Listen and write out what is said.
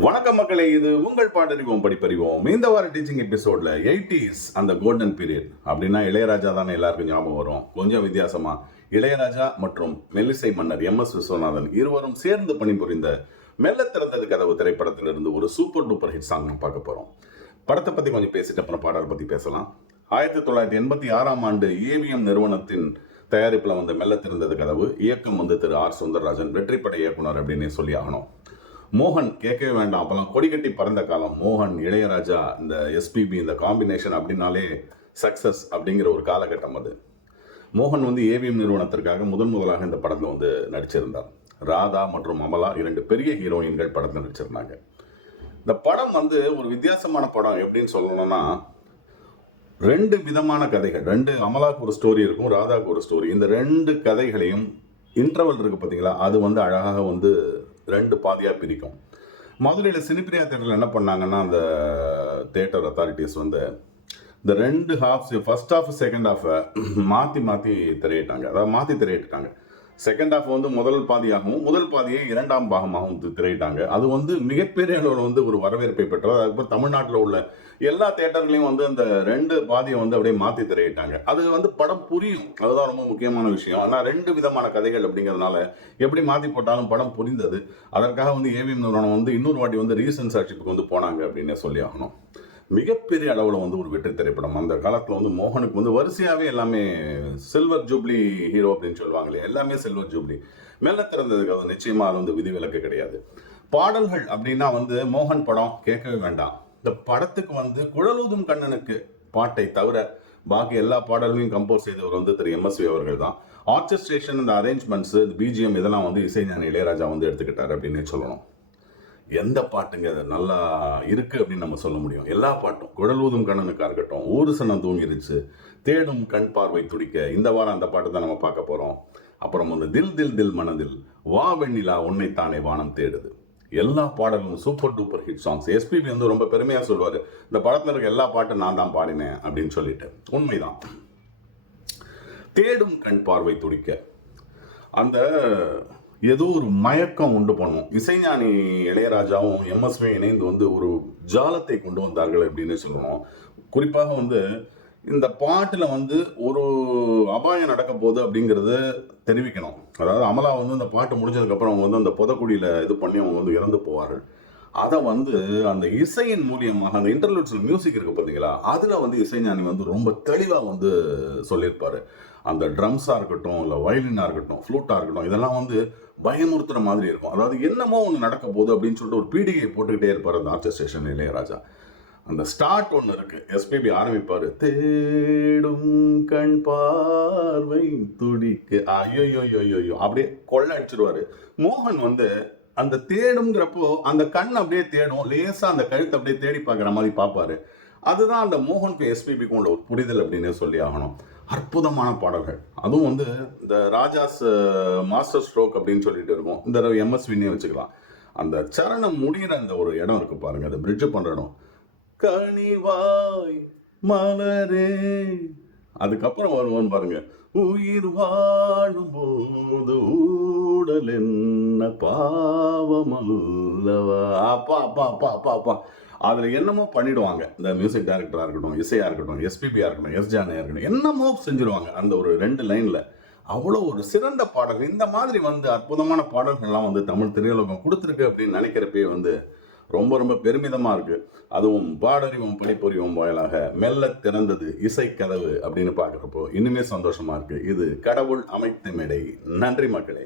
வணக்கம் மக்களே, இது உங்கள் பாடறிவோம் படிப்பறிவோம். இந்த வார டீச்சிங் எபிசோட்ல 80s அந்த கோல்டன் பீரியட் அப்படின்னா இளையராஜா தானே எல்லாருக்கும் ஞாபகம் வரும். கொஞ்சம் வித்தியாசமா இளையராஜா மற்றும் மெல்லிசை மன்னர் எம்.எஸ். விஸ்வநாதன் இருவரும் சேர்ந்து பணிபுரிந்த மெல்ல திறந்தது கதவு திரைப்படத்திலிருந்து ஒரு சூப்பர் டூப்பர் ஹிட் சாங் பார்க்க போறோம். படத்தை பத்தி கொஞ்சம் பேசிட்டு அப்புறம் பாடல் பத்தி பேசலாம். 1986ஆம் ஆண்டு ஏவிஎம் நிறுவனத்தின் தயாரிப்பில் வந்த மெல்ல திறந்தது கதவு இயக்கம் திரு ஆர் சுந்தரராஜன் வெற்றிப்பட இயக்குனர் அப்படின்னு சொல்லி ஆகணும். மோகன் கேட்கவே வேண்டாம், அப்பெல்லாம் கொடிக்கட்டி பறந்த காலம். மோகன், இளையராஜா, இந்த எஸ்பிபி, இந்த காம்பினேஷன் அப்படின்னாலே சக்சஸ் அப்படிங்கிற ஒரு காலகட்டம் அது. மோகன் ஏவிஎம் நிறுவனத்திற்காக முதலாக இந்த படத்தில் நடிச்சிருந்தார். ராதா மற்றும் அமலா இரண்டு பெரிய ஹீரோயின்கள் படத்தில் நடிச்சிருந்தாங்க. இந்த படம் ஒரு வித்தியாசமான படம். எப்படின்னு சொல்லணும்னா, ரெண்டு விதமான கதைகள். ரெண்டு, அமலாவுக்கு ஒரு ஸ்டோரி இருக்கும், ராதாவுக்கு ஒரு ஸ்டோரி. இந்த ரெண்டு கதைகளையும் இன்டர்வல் இருக்கு பார்த்தீங்களா, அது அழகாக ரெண்டு பாதியாக பிரிக்கும். மதுரையில் சினிப்பிரியா தேட்டரில் என்ன பண்ணாங்கன்னா, அந்த தேட்டர் அத்தாரிட்டிஸ் இந்த ரெண்டு ஹாஃப்ஸ், ஃபர்ஸ்ட் ஹாஃப் செகண்ட் ஹாஃபை மாற்றி திரையிட்டாங்க. அதாவது மாற்றி திரையிட்டாங்க. செகண்ட் ஹாஃப் முதல் பாதியாகவும் முதல் பாதியை இரண்டாம் பாகமாகவும் திரையிட்டாங்க. அது மிகப்பெரிய அளவில் ஒரு வரவேற்பை பெற்றது. அதுக்கப்புறம் தமிழ்நாட்டில் உள்ள எல்லா தேட்டர்களையும் அந்த ரெண்டு பாதியை அப்படியே மாற்றி திரையிட்டாங்க. அது படம் புரியும், அதுதான் ரொம்ப முக்கியமான விஷயம். ஆனால் ரெண்டு விதமான கதைகள் அப்படிங்கிறதுனால எப்படி மாற்றி போட்டாலும் படம் புரிந்தது. அதற்காக ஏவிஎம் நிறுவனம் இன்னொரு வாட்டி ரீசன்சார்ஷிப்புக்கு போனாங்க அப்படின்னு சொல்லி ஆகணும். மிகப்பெரிய அளவில் ஒரு வெற்றி திரைப்படம். அந்த காலத்தில் மோகனுக்கு வரிசையாகவே எல்லாமே சில்வர் ஜூப்ளி ஹீரோ அப்படின்னு சொல்லுவாங்க இல்லையா, எல்லாமே சில்வர் ஜூப்ளி. மெல்ல திறந்ததுக்கு அது நிச்சயமாக விதிவிலக்கு கிடையாது. பாடல்கள் அப்படின்னா மோகன் படம் கேட்கவே வேண்டாம். இந்த படத்துக்கு குழலூதும் கண்ணனுக்கு பாட்டை தவிர பாக்கி எல்லா பாடல்களையும் கம்போஸ் செய்தவர் திரு எம்.எஸ்.வி. அவர்கள் தான். ஆர்கெஸ்ட்ரேஷன், இந்த அரேஞ்ச்மெண்ட்ஸ், பிஜிஎம் இதெல்லாம் இசைஞானி இளையராஜா எடுத்துக்கிட்டார் அப்படின்னு சொல்லணும். எந்த பாட்டுங்க அது நல்லா இருக்கு அப்படின்னு நம்ம சொல்ல முடியும்? எல்லா பாட்டும், குழலூதும் கண்ணனுக்கா இருக்கட்டும், ஊரு சனம் தூங்கிருச்சு, தேடும் கண் பார்வை துடிக்க, இந்த வாரம் அந்த பாட்டு தான் நம்ம பார்க்க போறோம். அப்புறம் தில் தில் தில் மனதில், வா வெண்ணிலா உன்னைத்தானே வானம் தேடுது, எல்லா பாடலும் super duper hit songs. SPB ரொம்ப பெருமையா சொல்லுவாரு, இந்த படத்துல இருக்க எல்லா பாட்டும் நான் தான் பாடினேன் அப்படின்னு சொல்லிட்டு. உண்மைதான். தேடும் கண் பார்வை துடிக்க அந்த ஏதோ ஒரு மயக்கம் உண்டு பண்ணும். இசைஞானி இளையராஜாவும் எம்.எஸ்.வி. இணைந்து ஒரு ஜாலத்தை கொண்டு வந்தார்கள் அப்படின்னு சொல்லணும். குறிப்பாக இந்த பாட்டில் ஒரு அபாயம் நடக்க போகுது அப்படிங்கிறது தெரிவிக்கணும். அதாவது அமலா இந்த பாட்டு முடிஞ்சதுக்கப்புறம் அவங்க அந்த புதக்குடியில் இது பண்ணி அவங்க இறந்து போவார்கள். அதை அந்த இசையின் மூலியமாக, அந்த இன்டர்லூட்ஸ் மியூசிக் இருக்கு பார்த்தீங்களா, அதில் இசைஞானி ரொம்ப தெளிவாக சொல்லியிருப்பாரு. அந்த ட்ரம்ஸாக இருக்கட்டும், இல்லை வயலினாக இருக்கட்டும், ஃப்ளூட்டாக இருக்கட்டும், இதெல்லாம் பயமுறுத்துற மாதிரி இருக்கும். அதாவது என்னமோ ஒன்று நடக்க போகுது அப்படின்னு சொல்லிட்டு ஒரு பீடிகை போட்டுக்கிட்டே இருப்பார் அந்த ஆர்கெஸ்ட்ரேஷன் இளையராஜா. அந்த ஸ்டார்ட் ஒன்று இருக்கு, எஸ்பிபி ஆரம்பிப்பாரு, தேடும் கண் பார்வை துடிக்க, ஐயோ அப்படியே கொள்ள அடிச்சிருவாரு. மோகன் அந்த தேடுங்கிறப்போ அந்த கண் அப்படியே தேடும், லேசா அந்த கழுத்தை அப்படியே தேடி பார்க்குற மாதிரி பார்ப்பாரு. அதுதான் அந்த மோகனுக்கும் எஸ்பிபிக்கும் உள்ள ஒரு புரிதல் அப்படின்னு சொல்லி ஆகணும். அற்புதமான பாடல்கள். அதுவும் இந்த ராஜாஸ் மாஸ்டர் ஸ்ட்ரோக் அப்படின்னு சொல்லிட்டு இருக்கும். இந்த எம்.எஸ்.வின்னே வச்சுக்கலாம். அந்த சரணம் முடிகிற அந்த ஒரு இடம் இருக்கு பாருங்க, அந்த பிரிட்ஜ் பண்ற இடம், கனிவாய் மலரே, அதுக்கப்புறம் வருவான்னு பாருங்க, உயிர் வாழும் போது ஊடல் என்ன பாவம் அல்லவா. அப்பா அப்பா அப்பா அப்பா அப்பா, அதில் என்னமோ பண்ணிடுவாங்க. இந்த மியூசிக் டைரக்டராக இருக்கட்டும், இசையாக இருக்கட்டும், எஸ்பிபியாக இருக்கட்டும், எஸ் ஜானகியாக இருக்கட்டும், என்னமோ செஞ்சுருவாங்க அந்த ஒரு ரெண்டு லைனில். அவ்வளோ ஒரு சிறந்த பாடல்கள். இந்த மாதிரி அற்புதமான பாடல்கள்லாம் தமிழ் திரையுலகம் கொடுத்துருக்கு அப்படின்னு நினைக்கிறப்பே ரொம்ப ரொம்ப பெருமிதமாக இருக்குது. அதுவும் பாடறிவோம் படிப்பறிவோம் வாயிலாக மெல்ல திறந்தது இசை கதவு அப்படின்னு பார்க்குறப்போ இன்னுமே சந்தோஷமாக இருக்குது. இது கடவுள் அமைத்த மேடை. நன்றி மக்களே.